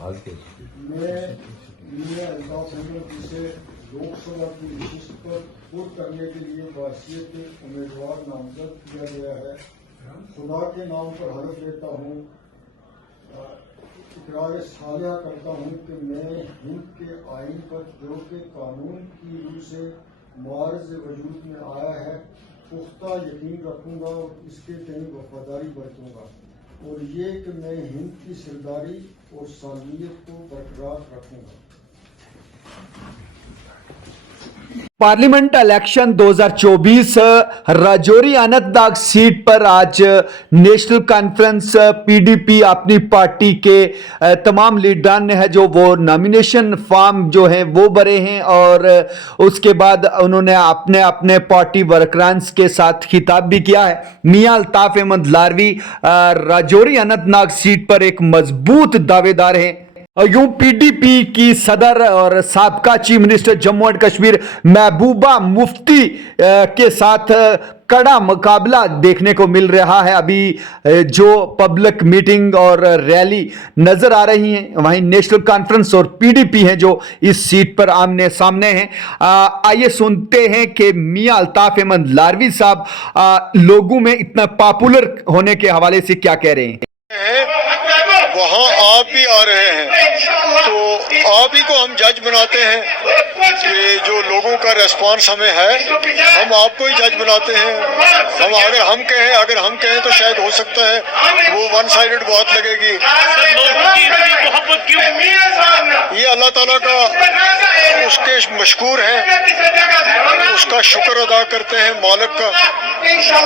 मैं मियां अल्ताफ अहमद जिसे लोकसभा की नशिस्त पर पुर करने के लिए बासियत उम्मीदवार नामजद किया गया है। खुदा के नाम पर हलफ लेता हूँ, इकरार सालिया करता हूँ कि मैं हिंद के आइन पर जो कि कानून की रूह से मार्ज वजूद में आया है पुख्ता यकीन रखूँगा और इसके तय वफादारी बरतूँगा, और ये कि मैं हिंद की सरदारी और सालमियत को बरकरार रखूँगा। Parliament election 2024 Rajouri Anantnag seat पर आज नेशनल कॉन्फ्रेंस पीडीपी अपनी पार्टी के तमाम लीडरान ने है जो वो नॉमिनेशन फॉर्म जो है वो भरे हैं, और उसके बाद उन्होंने अपने अपने पार्टी वर्करान के साथ खिताब भी किया है। मियां अल्ताफ अहमद लारवी राजौरी अनंतनाग सीट पर एक मजबूत दावेदार हैं। और यूं पीडीपी की सदर और साबका chief minister Jammu and Kashmir Mehbooba Mufti के साथ कड़ा मुकाबला देखने को मिल रहा है। अभी जो पब्लिक मीटिंग और रैली नजर आ रही हैं, वहीं नेशनल कॉन्फ्रेंस और पीडीपी हैं जो इस सीट पर आमने सामने हैं। आइए सुनते हैं कि मियां अल्ताफ अहमद लारवी साहब लोगों में इतना पॉपुलर होने के हवाले से क्या कह रहे हैं। वहाँ आप भी आ रहे हैं तो आप ही को हम जज बनाते हैं कि जो लोगों का रेस्पॉन्स हमें है हम आपको ही जज बनाते हैं। हम अगर हम कहें तो शायद हो सकता है वो वन साइडेड बात लगेगी। ये अल्लाह ताला का उसके मशकूर हैं, उसका शुक्र अदा करते हैं मालिक का,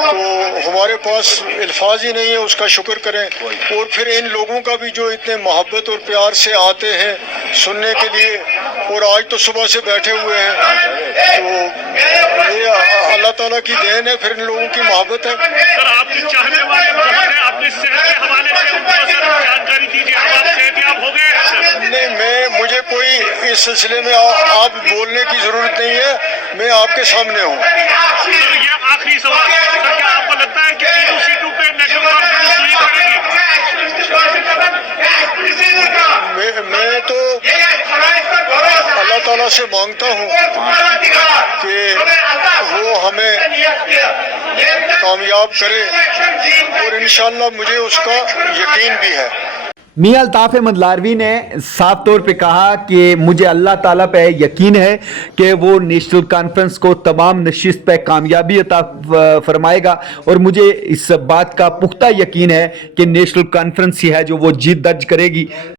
तो हमारे पास अल्फाज ही नहीं है उसका शुक्र करें। और फिर इन लोगों का भी जो इतने मोहब्बत और प्यार से आते हैं सुनने के लिए, और आज तो सुबह से बैठे हुए हैं, तो ये अल्लाह ताला की देन है, फिर इन लोगों की मोहब्बत है। सर आपके चाहने वाले बहुत हैं, अपनी सेहत के हवाले से उनको सर जानकारी दीजिए। आप सेहतयाब हो गए हैं सर? नहीं, मुझे कोई इस सिलसिले में आप बोलने की जरूरत नहीं है, मैं आपके सामने हूँ। सर ये आखिरी सवाल, सर क्या आपको लगता है कि तीनों सीटों पे नेशनल कॉन्फ्रेंस लीड करेगी? मैं तो अल्लाह ताला से मांगता हूँ कि वो हमें कामयाब करे, और इंशाअल्लाह मुझे उसका यकीन भी है। मियां अल्ताफ अहमद लारवी ने साफ तौर पे कहा कि मुझे अल्लाह ताला पे यकीन है कि वो नेशनल कॉन्फ्रेंस को तमाम नशिस्त पे कामयाबी अता फरमाएगा, और मुझे इस बात का पुख्ता यकीन है कि नेशनल कॉन्फ्रेंस ही है जो वो जीत दर्ज करेगी।